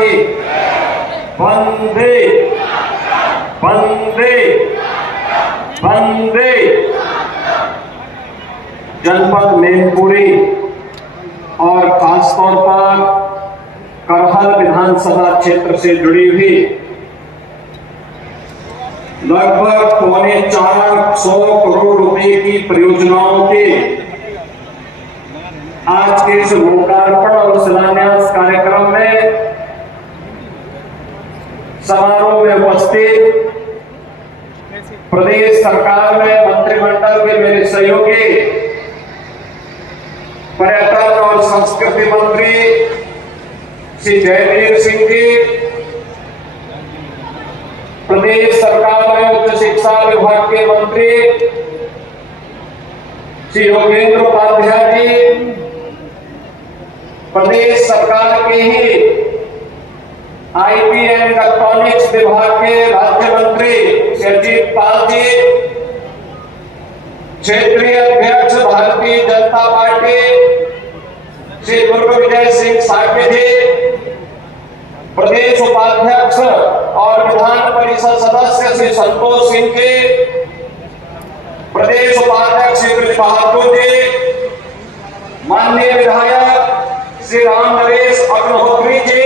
की वंदे वंदे वंदे। जनपद मैनपुरी और खासतौर पर करहल विधानसभा क्षेत्र से जुड़ी हुई लगभग 450 करोड़ रुपए की परियोजनाओं के आज के इस लोकार्पण और शिलान्यास कार्यक्रम में समारोह में उपस्थित प्रदेश सरकार में मंत्रिमंडल के मेरे सहयोगी पर्यटन और संस्कृति मंत्री श्री जयवीर सिंह जी, प्रदेश सरकार में उच्च शिक्षा विभाग के मंत्री श्री योगेंद्र उपाध्याय जी, प्रदेश सरकार के ही आईटी एंड इलेक्ट्रॉनिक्स विभाग के राज्य मंत्री श्री अजीत पाल जी, क्षेत्रीय अध्यक्ष भारतीय जनता पार्टी श्री दुर्ग विजय सिंह साके जी, प्रदेश उपाध्यक्ष और विधान परिषद सदस्य श्री संतोष सिंह जी, प्रदेश उपाध्यक्ष श्री ब्रज बहादुर जी, माननीय विधायक श्री राम नरेश अग्निहोत्री जी,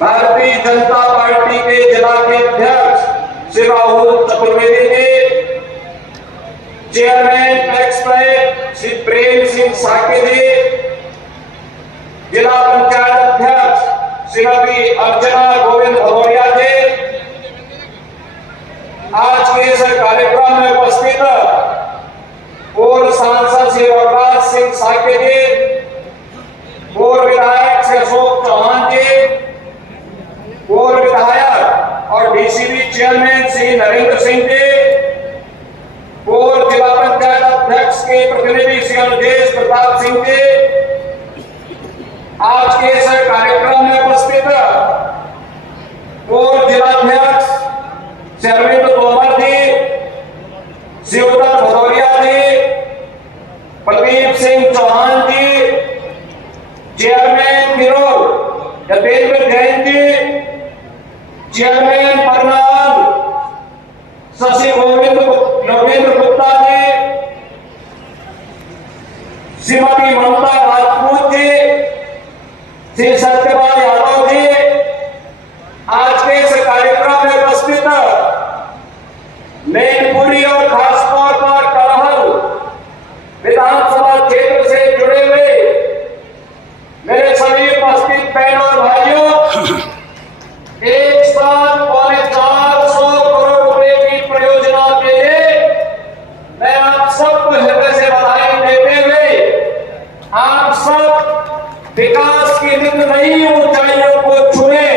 भारतीय जनता पार्टी के जिला के अध्यक्ष Shri Rahul Chaturvedi ji, chairman tax pack Shri Prem Singh साके जी, जिला पंचायत अध्यक्ष श्रीमती अर्चना गोविंद भदौरिया जी, आज के इस कार्यक्रम में उपस्थित पूर्व सांसद श्री रघुराज सिंह साके जी, पूर्व विधायक श्री अशोक चौहान जी, पूर्व विधायक और डीसीबी चेयरमैन श्री नरेंद्र सिंह जी, पूर्व जिला पंचायत अध्यक्ष के प्रतिनिधि श्री अनुजेश प्रताप सिंह जी, आज के इस कार्यक्रम में उपस्थित पूर्व जिलाध्यक्ष श्री अरविंद तोमर जी, शिवदत्त भदौरिया जी, प्रदीप सिंह चौहान जी, चेयरमैन किरोल यतेंद्र जैन जी, चेयरमैन परनाल शशि योगेंद्र गुप्ता जी, श्रीमती ममता राजपूत जी, श्री सत्यपाल यादव जी, आज के इस कार्यक्रम में उपस्थित मैनपुरी और खासतौर पर करहल विधानसभा क्षेत्र से जुड़े हुए मेरे सभी उपस्थित बहनों और भाइयों, एक साथ 450 करोड़ रुपए की परियोजना के लिए मैं आप सबको हृदय से बधाई देते हुए आप सब विकास की नित नई ऊंचाइयों को छुए,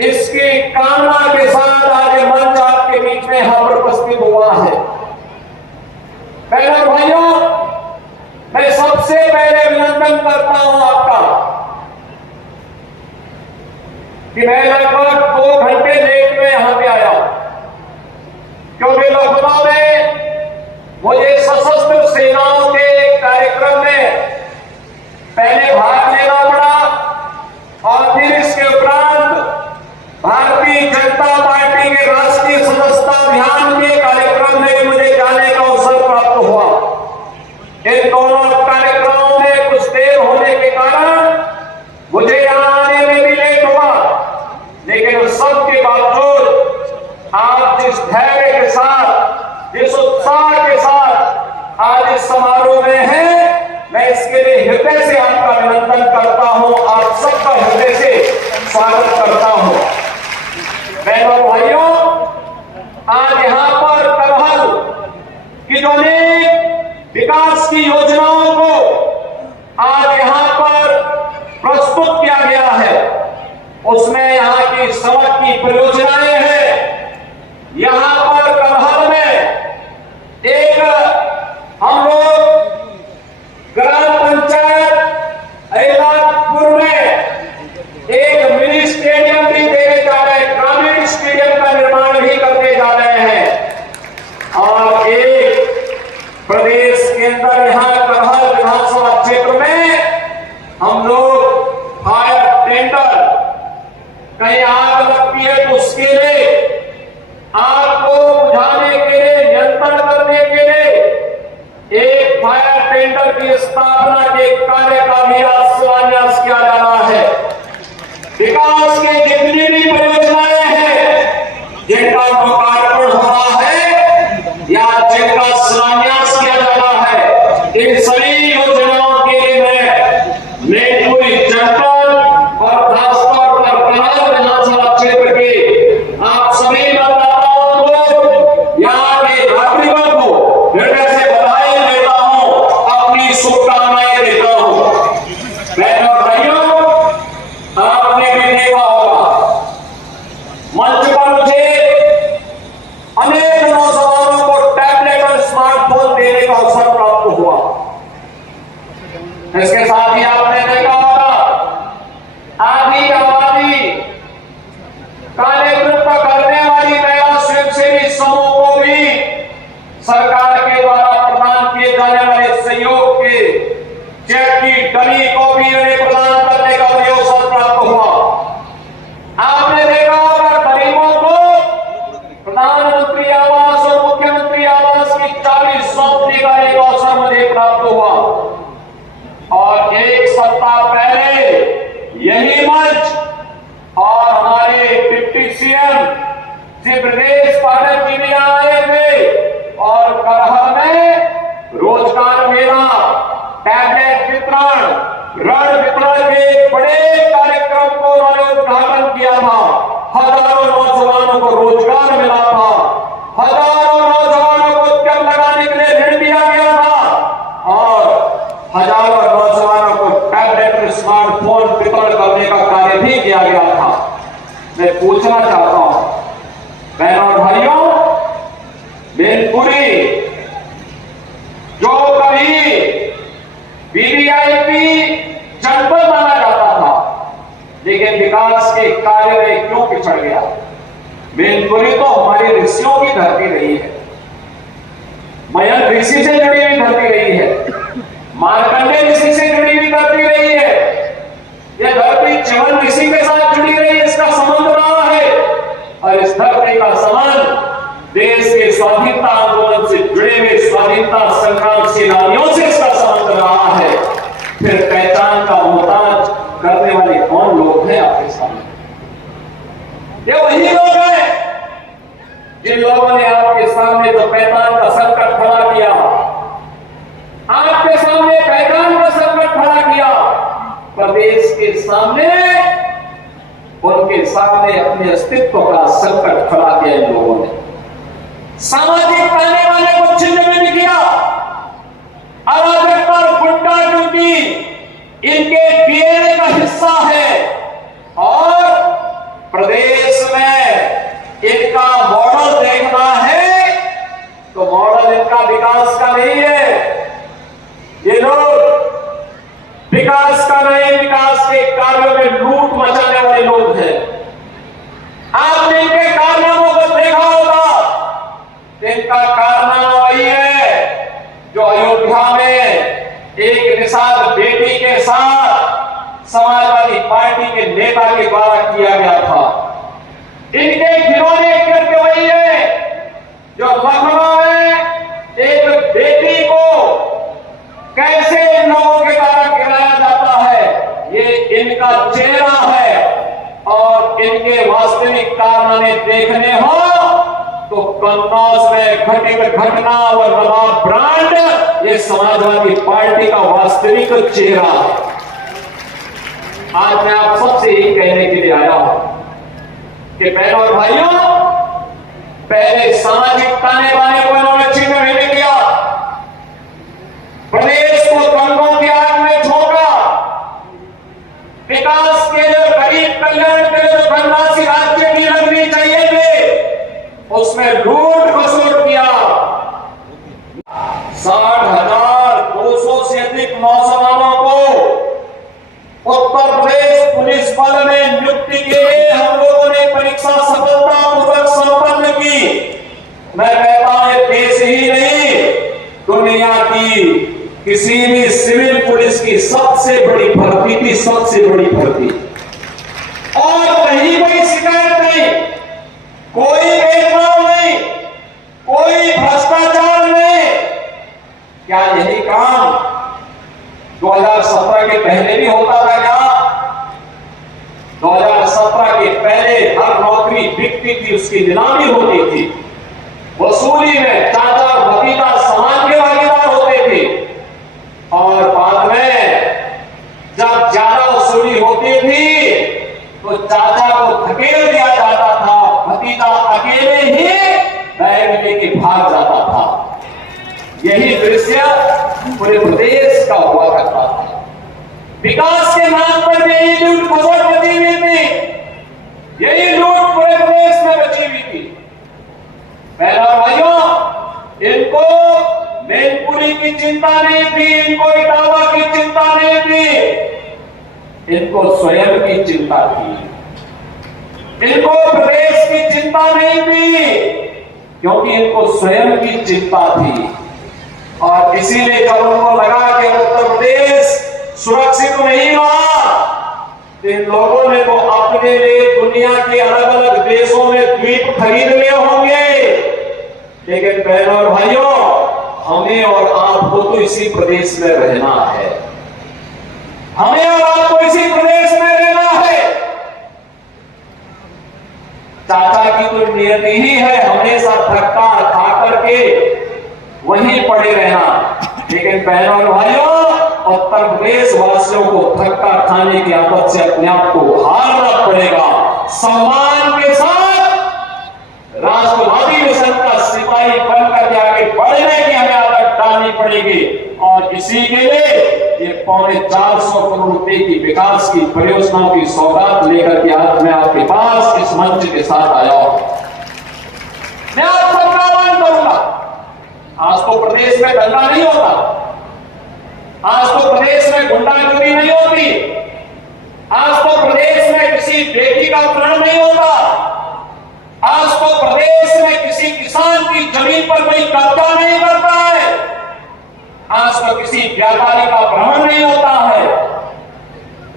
इसकी कामना के साथ आज मंच आपके बीच में यहाँ पर उपस्थित हुआ है। बहनों भाइयों, मैं सबसे पहले अभिनंदन करता हूं आपका कि मैं लगभग 2 घंटे लेट में यहां पे आया, क्योंकि लखनऊ में मुझे सशस्त्र सेनाओं के कार्यक्रम में पहले भाग लेना पड़ा और फिर इसके उपरांत भारतीय जनता पार्टी के राष्ट्रीय सदस्यता अभियान के कार्यक्रम में मुझे जाने का अवसर प्राप्त हुआ। इन दोनों कार्यक्रमों में कुछ देर होने के कारण मुझे यहां आने में भी लेट हुआ, लेकिन उस सब के बावजूद आप जिस धैर्य के साथ, जिस उत्साह के साथ आज इस समारोह में हैं, मैं इसके लिए हृदय से आपका अभिनंदन करता हूं, आप सबका हृदय से स्वागत करता हूं। बहनों भाइयों, आज यहां पर करहल की जो अनेक विकास की योजनाओं को आज यहां पर प्रस्तुत किया गया है, उसमें यहां की सड़क की परियोजनाएं हैं। यहां पर करहल में एक हम लोग ग्राम पंचायत ऐलापुर में एक मिनी स्टेडियम भी देने जा रहे हैं, ग्रामीण स्टेडियम का निर्माण भी करने जा रहे हैं। और एक प्रदेश के अंदर यहाँ करहल विधानसभा क्षेत्र में हम लोग फायर टेंडर, कहीं आग लगती है तो उसके लिए, आग को बुझाने के लिए, नियंत्रण करने के लिए एक फायर टेंडर की स्थापना के कार्य का भी आज शिलान्यास किया जा रहा है। विकास की जितनी भी परियोजनाएं हैं जिनका लोकार्पण हो रहा है या जिनका शिलान्यास किया जा रहा है, इन सभी योजनाओं के लिए मैं मैनपुरी जनपद और खासतौर पर कनाल विधानसभा क्षेत्र के आप सभी मतदाताओं को, यहाँ के नागरिकों को हृदय से बधाई देता हूँ, अपनी शुभकामनाएं देता हूँ। बहनों और भाइयों, आपने भी देखा होगा मंच पर मुझे अनेक नौजवानों को टैबलेट और स्मार्टफोन देने का अवसर प्राप्त हुआ। इसके साथ ही आपने देखा होगा आदि आबादी का नेतृत्व करने वाली महिला स्वयंसेवी समूह को भी सरकार के द्वारा प्रदान किए जाने वाले सहयोग के चेक की डमी कॉपी उन्हें प्रदान करने का भी अवसर प्राप्त हुआ। आपने देखा होगा गरीबों को प्रधानमंत्री आवास और मुख्यमंत्री आवास की चाबी सौंपने का एक अवसर मुझे प्राप्त हुआ। और एक सप्ताह पहले यही मंच और हमारे डिप्टी सीएम श्री ब्रजेश पाठक जी भी आए थे और करहल में रोजगार मेला, टैबलेट वितरण, ऋण वितरण के एक बड़े कार्यक्रम को उन्होंने उद्घाटन किया था। हजारों नौजवानों को रोजगार मिला था, हजारों नौजवानों को उद्यम लगाने के लिए ऋण दिया गया था और हजारों नौजवानों को टैबलेट स्मार्टफोन वितरण करने का कार्य भी किया गया था। मैं पूछना चाहता हूं बहनों और भाइयों, मैनपुरी जो कभी वीवीआईपी जनपद माना जाता था, लेकिन विकास के कार्य में क्यों पिछड़ गया? मैनपुरी तो हमारी ऋषियों की धरती रही है, मयंक ऋषि से जुड़ी हुई धरती रही है, मार्कंडेय ऋषि से जुड़ी हुई धरती रही है, यह धरती च्यवन ऋषि के साथ जुड़ी रही है, इसका संबंध रहा है। और इस धरती का संबंध देश के स्वाधीनता आंदोलन से जुड़े हुए स्वाधीनता संग्राम सेनानियों से इसका संबंध रहा है। फिर पहचान का मोहताज करने वाले कौन लोग हैं आपके सामने? ये वही लोग हैं जिन लोगों ने आपके सामने तो पहचान का संकट खड़ा किया, आपके सामने पहचान का संकट खड़ा किया, प्रदेश के सामने उनके सामने अपने अस्तित्व का संकट खड़ा किया इन लोगों ने। सामाजिक ताने वाले को छिन्न में किया, अराजकता और गुंडागर्दी इनके डीएनए का हिस्सा है और प्रदेश में इनका मॉडल देखना है तो मॉडल इनका विकास का नहीं है। ये लोग विकास का नहीं, विकास के कार्यों में लूट मचाने वाले लोग हैं। आपने इनके कारनामों को देखा होगा, इनका कारनामा वही है जो अयोध्या में एक निषाद बेटी के साथ समाजवादी पार्टी के नेता के द्वारा किया गया था। इनके घिनौने कृत्य वही है जो लखनऊ में एक बेटी को कैसे इन लोगों के द्वारा गिराया जाता है, ये इनका चेहरा है। और इनके वास्तविक कारनामे देखने हो तो कन्नौज में घटित घटना और नवाब ब्रांड ये समाजवादी पार्टी का वास्तविक चेहरा है। आज मैं आप सबसे यही कहने के लिए आया हूं कि बहनों और भाइयों, पहले सामाजिक ताने बाने को इन्होंने चिन्ह नहीं किया, प्रदेश को दंगों की आग में झोंका, विकास के लिए गरीब कल्याण के लिए जो धनराशि राज्य की लगनी चाहिए थे उसमें लूट खसोट किया। 60,200 से अधिक नौजवानों को उत्तर प्रदेश पुलिस बल में नियुक्ति के लिए हम लोगों ने परीक्षा सफलतापूर्वक संपन्न की। मैं कहता हूं ये देश ही नहीं, दुनिया की किसी भी सिविल पुलिस की सबसे बड़ी भर्ती थी, सबसे बड़ी भर्ती। के पहले भी होता था क्या? 2017 के पहले हर नौकरी बिकती थी, उसकी नीलामी होती थी, वसूली में चाचा और भतीजा समान के भागीदार होते थे, और बाद में जब ज्यादा वसूली होती थी तो चाचा को धकेल दिया जाता था, भतीजा अकेले ही बैग लेके भाग जाता था। यही दृश्य पूरे प्रदेश का हुआ करता था। विकास के नाम पर यही लूट खसोट बची हुई थी, यही लूट पूरे प्रदेश में बची हुई थी। बहनों भाइयों, इनको मैनपुरी की चिंता नहीं थी, इनको इटावा की चिंता नहीं थी, इनको स्वयं की चिंता थी। इनको प्रदेश की चिंता नहीं थी, क्योंकि इनको स्वयं की चिंता थी। और इसीलिए जब उनको लगा कि उत्तर प्रदेश सुरक्षित नहीं रहा, इन लोगों ने तो अपने लिए दुनिया के अलग अलग देशों में द्वीप खरीद लिए होंगे। लेकिन बहनों और भाइयों, हमें और आपको तो इसी प्रदेश में रहना है, हमें और आपको इसी प्रदेश में रहना है। चाचा की तो नियति ही है हमेशा धक्का खा करके वहीं पड़े रहना। लेकिन बहनों और भाइयों, उत्तर प्रदेश वासियों को धक्का खाने की आदत से अपने आप को हारना पड़ेगा। सम्मान के साथ राष्ट्रवादी मिशन का सिपाही बनकर के आगे बढ़ने की हमें आदत डालनी पड़ेगी। और इसी के लिए ये 450 करोड़ रुपए की विकास की परियोजनाओं की सौगात लेकर के आज मैं आपके पास इस मंच के साथ आया हूं। मैं आप सबका आह्वान करूंगा, आज तो प्रदेश में दंगा नहीं होता, आज तो प्रदेश में गुंडागिरी नहीं होती, आज तो प्रदेश में किसी बेटी का अपहरण नहीं होता, आज तो प्रदेश में किसी किसान की जमीन पर कोई कब्जा नहीं करता है, आज तो किसी व्यापारी का अपहरण नहीं होता है,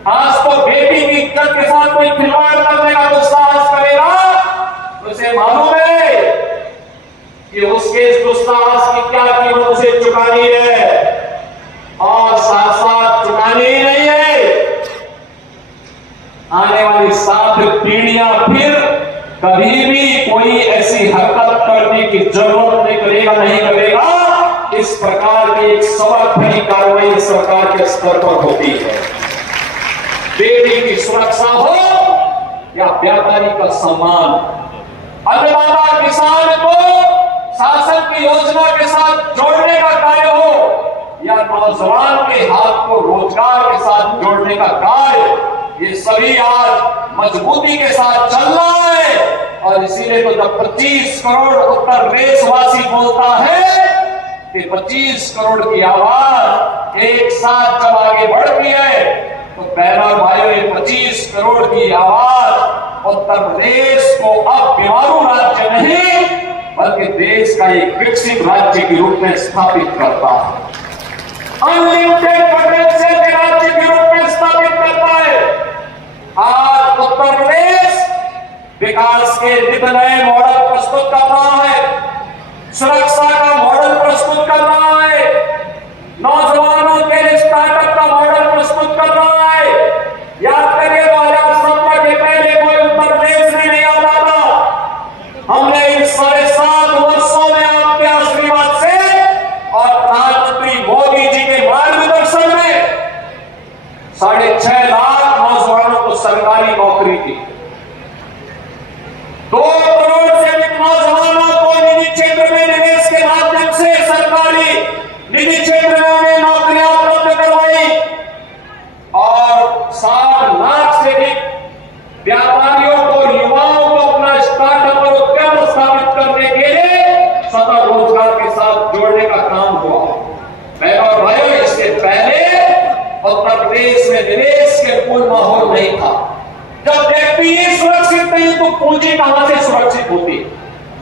आज तो बेटी की इज्जत के साथ कोई खिलवाड़ करने का जो साहस करेगा, उसे मालूम है कि उसके इस दुस्साहस की क्या कीमत उसे चुकानी है, और साथ साथ चुकानी ही नहीं है, आने वाली 7 पीढ़ियां फिर कभी भी कोई ऐसी हरकत करने की जरूरत नहीं करेगा। इस प्रकार की एक सबक भरी कार्रवाई सरकार के स्तर पर होती है। बेटी की सुरक्षा हो या व्यापारी का सम्मान, अन्नदाता किसान को शासन की योजना के साथ जोड़ने का कार्य हो या नौजवान के हाथ को रोजगार के साथ जोड़ने का कार्य, ये सभी आज मजबूती के साथ चल रहा है। और इसीलिए तो जब 25 करोड़ उत्तर प्रदेशवासी बोलता है कि 25 करोड़ की आवाज एक साथ जब आगे बढ़ती है, तो बहनों भाइयों, ये 25 करोड़ की आवाज उत्तर प्रदेश को अब बीमारू राज्य नहीं बल्कि देश का एक विकसित राज्य के रूप में स्थापित करता है, अनलिमिटेड पोटेंशियल के राज्य के रूप में स्थापित करता है। आज उत्तर प्रदेश विकास के नित नए मॉडल प्रस्तुत कर रहा है, सुरक्षा का मॉडल प्रस्तुत कर रहा है, नौजवानों के लिए स्टार्टअप का मॉडल प्रस्तुत कर रहा है। याद करिए 2017 के पहले कोई उत्तर प्रदेश में नहीं आता था। हमने इन 7.5 वर्षों में आपके आशीर्वाद से और प्रधानमंत्री मोदी जी के मार्गदर्शन में 6.5 लाख नौजवानों को सरकारी नौकरी दी, 2 करोड़ से अधिक नौजवानों को निजी क्षेत्र में निवेश के माध्यम से सरकारी निजी क्षेत्र में नौकरियां उपलब्ध करवाई, और 60 लाख से अधिक व्यापारियों को, युवाओं को अपना स्टार्टअप और उद्यम स्थापित करने के लिए सतत रोजगार के साथ जोड़ने का काम हुआ। मैं और भाइयों, इसके पहले उत्तर प्रदेश में निवेश के कोई माहौल नहीं था। जब व्यक्ति ही सुरक्षित नहीं तो पूंजी कहां से सुरक्षित होती।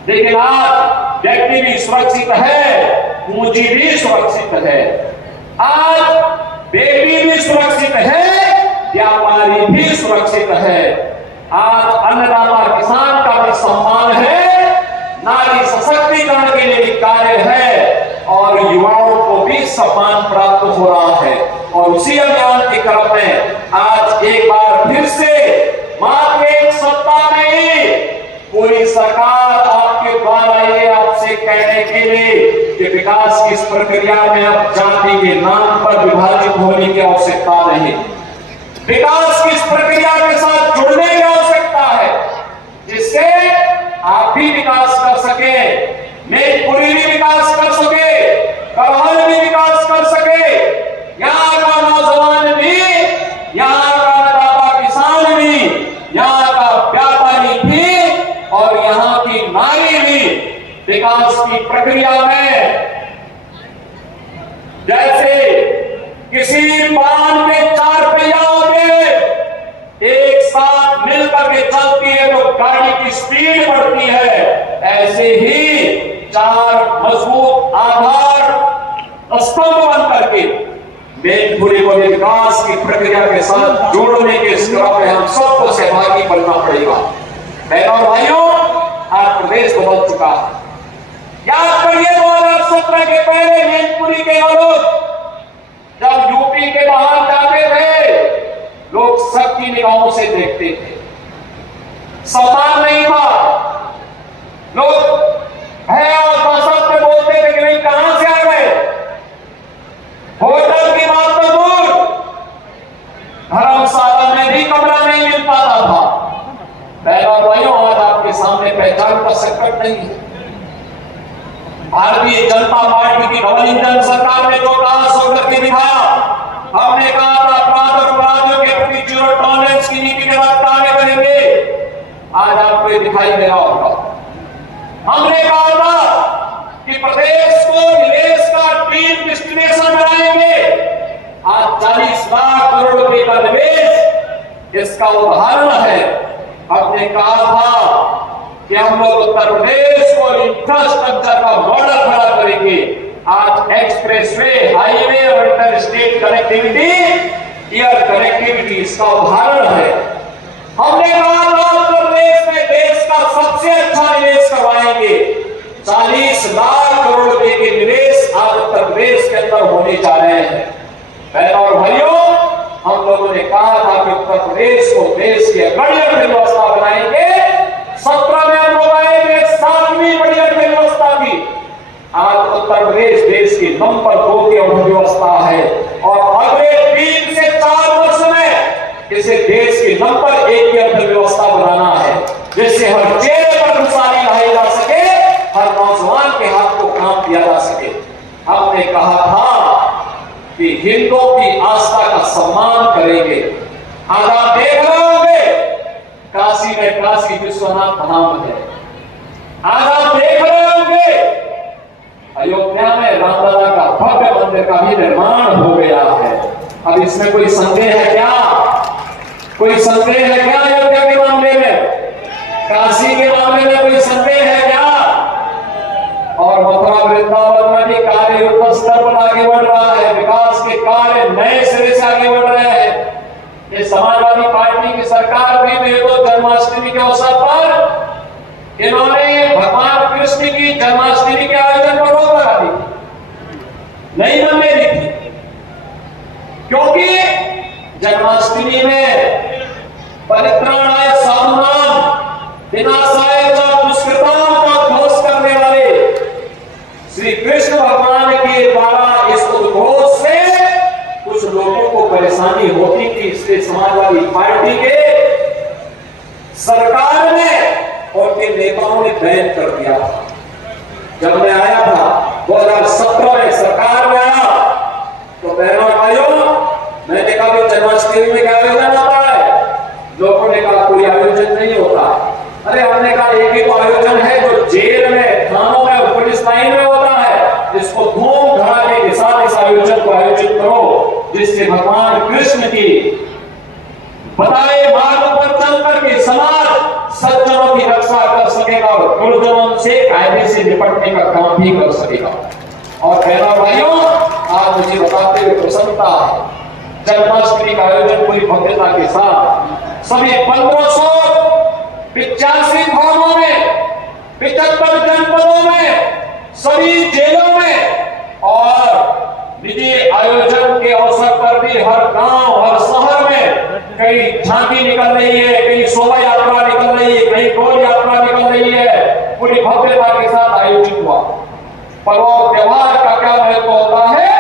लेकिन आज व्यक्ति भी सुरक्षित है, पूंजी भी सुरक्षित है, आज बेटी भी सुरक्षित है, व्यापारी भी सुरक्षित है, आज अन्नदाता किसान का भी सम्मान है, नारी सशक्तिकरण के लिए कार्य है, और युवाओं को भी सम्मान प्राप्त हो रहा है। और उसी अभियान के क्रम में आज एक बार फिर से मात्र एक सप्ताह में ही पूरी सरकार आपके द्वारा ये आपसे कहने के लिए कि विकास की इस प्रक्रिया में अब जाति के नाम पर विभाजित होने की आवश्यकता नहीं, विकास की इस प्रक्रिया के साथ जुड़ने की आवश्यकता है, जिससे आप भी विकास कर सके, मेघपुरी भी विकास कर सके, करहल भी विकास कर सके, यहाँ का नौजवान भी, यहाँ का दादा किसान भी, यहाँ का व्यापारी भी और यहाँ की नारी भी विकास की प्रक्रिया में जैसे किसी बांध के 4 पहियों के एक साथ मिलकर के चलती है तो गाड़ी की स्पीड बढ़ती है, ऐसे ही 4 मजबूत आधार स्तंभ बन करके मेघपुरी को विकास की प्रक्रिया के साथ जोड़ने के इस क्रम में हम सबको सहभागी बनना पड़ेगा। बहनों और भाइयों, आज प्रदेश बदल चुका है। याद करिए 2017 के पहले मेघपुरी के लोग जब यूपी के बाहर जाते थे, लोग सबकी निगाहों से देखते थे, सम्मान नहीं था, लोग है और दशरथ में बोलते थे कि नहीं कहां से आ गए, होटल की बात तो दूर, धर्मशाला में भी कमरा नहीं मिल पाता था। बहनों भाइयों, आज आपके सामने पहचान का संकट नहीं है। भारतीय जनता पार्टी की डबल इंजन सरकार ने जो कहा सो करके दिखाया। हमने कहा था अपराध और अपराधियों के प्रति जीरो टॉलरेंस की नीति के साथ कार्य करेंगे, आज आपको ये दिखाई दे रहा होगा। हमने कहा था कि प्रदेश को निवेश का ड्रीम डेस्टिनेशन बनाएंगे, आज 40 लाख करोड़ रुपए का निवेश इसका उदाहरण है। हमने कहा था कि हम लोग उत्तर प्रदेश को इंफ्रास्ट्रक्चर का मॉडल खड़ा करेंगे, आज एक्सप्रेसवे, हाईवे और inter state connectivity, air connectivity इसका उदाहरण है। हमने कहा था उत्तर प्रदेश में देश का सबसे अच्छा निवेश करवाएंगे, 40 लाख करोड़ रुपए के निवेश आज उत्तर प्रदेश के अंदर होने जा रहे हैं। बहनों और भाइयों, हम लोगों ने कहा था कि उत्तर प्रदेश को देश की अग्रणी अर्थव्यवस्था बनाएंगे। 17 में हम लोग आएंगे 7वीं बड़ी अर्थव्यवस्था की। आज उत्तर प्रदेश देश की नंबर 2 की अर्थव्यवस्था है और अगले 3 से 4 वर्ष में इसे देश की नंबर 1 की अर्थव्यवस्था बनाना है, जिससे हर चेहरे पर खुशहाली लाई जा सके, हर नौजवान के हाथ को काम दिया जा सके। हमने कहा था कि हिंदुओं की आस्था का सम्मान करेंगे। आज आप देख रहे होंगे काशी में काशी विश्वनाथ धाम है, आज आप देख रहे होंगे अयोध्या में रामलला का भव्य मंदिर का भी निर्माण हो गया है। अब इसमें कोई संदेह है क्या? कोई संदेह है क्या अयोध्या के मामले में? काशी के मामले में कोई संदेह है क्या? और मथुरा वृंदावन में भी कार्य युद्ध स्तर पर आगे बढ़ रहा है, विकास के कार्य नए सिरे से आगे बढ़ रहे हैं। ये समाजवादी पार्टी की सरकार भी तो जन्माष्टमी के अवसर पर इन्होंने भगवान कृष्ण की जन्माष्टमी के आयोजन पर रोक लगा दी, नहीं बनने दी थी, क्योंकि जन्माष्टमी में परित्राणाय साधूनां विनाशाय च दुष्कृतां का ध्वंस करने वाले श्री कृष्ण भगवान के द्वारा इस उद्घोष से कुछ लोगों को परेशानी होती थी, इसलिए समाजवादी पार्टी के सरकार ने और उनके नेताओं ने बैन कर दिया था। जब मैं आया था 2017 में सरकार में आया तो बहनों भाइयों, मैंने कहा कि जन्माष्टमी में क्या आयोजन होता है? लोगों ने कहा कोई आयोजन नहीं होता। अरे हमने कहा एक ही तो आयोजन है जो जेल में, थानों में, पुलिस लाइन में होता है, इसको धूम धड़ाके के साथ इस आयोजन को आयोजित करो, जिससे भगवान कृष्ण की बताए मार्ग पर चल करके समाज सज्जनों की रक्षा कर सकेगा और दुर्जनों से कायदे से निपटने का काम भी कर सकेगा। और बहनों भाइयों, आज मुझे बताते हुए प्रसन्नता है, जन्माष्टमी का आयोजन पूरी भव्यता के साथ सभी 1585 धामों में, 75 जनपदों में, सभी जेलों में और निजी आयोजन के अवसर पर भी झांकी निकल रही है, कहीं शोभा यात्रा निकल रही है, कहीं गोल यात्रा निकल रही है, पूरी भव्यता के साथ आयोजित हुआ। पर्व और त्योहार का क्या महत्व होता है,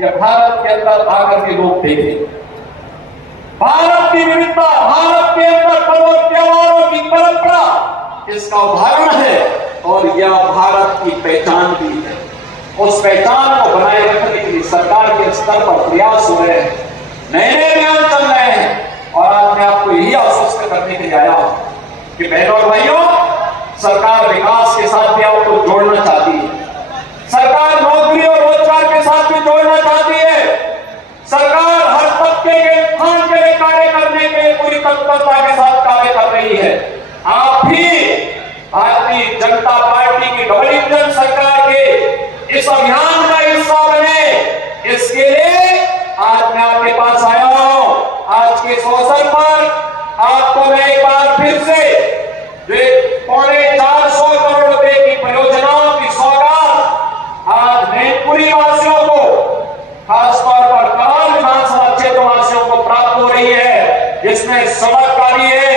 यह भारत के अंदर आकर के लोग देखें। भारत की विविधता, भारत के अंदर पर्व और त्योहारों की परंपरा इसका उदाहरण है और यह भारत की पहचान भी है। उस पहचान को बनाए रखने के लिए सरकार के स्तर पर प्रयास हो रहे हैं, नए नए अभियान चल रहे हैं। और आज मैं आपको यही आश्वस्त करने के लिए आया हूं कि बहनों और भाइयों, सरकार विकास के साथ भी आपको जोड़ना चाहती है, सरकार नौकरी और रोजगार के साथ भी जोड़ना चाहती है, सरकार हर तबके के उत्थान के लिए कार्य करने के लिए पूरी तत्परता के साथ कार्य कर रही है। आप भी भारतीय जनता पार्टी की डबल इंजन सरकार के इस अभियान का हिस्सा बने, इसके लिए आज मैं आपके पास आया हूं। आज के इस अवसर पर आपको मैं एक बार फिर से जो 450 करोड़ रुपए की परियोजनाओं की सौगात आज मैनपुरी वासियों को, खासतौर पर कराल विधानसभा क्षेत्र वासियों को प्राप्त हो रही है, जिसमें सड़क का भी है,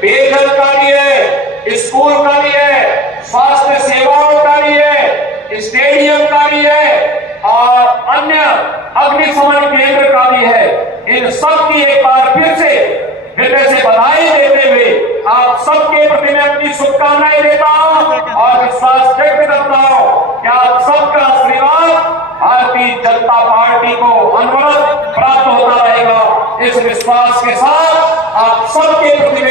पेयजल का भी है, स्कूल का भी है, स्वास्थ्य सेवाओं का भी है, स्टेडियम का भी है और अन्य अग्निशमन केंद्र का भी है। इन सब की एक बार फिर से हृदय से बधाई देते हुए आप सबके प्रति मैं अपनी शुभकामनाएं देता हूं और विश्वास व्यक्त करता हूं कि आप सबका आशीर्वाद भारतीय जनता पार्टी को अनवरत प्राप्त होता रहेगा। इस विश्वास के साथ आप सबके प्रति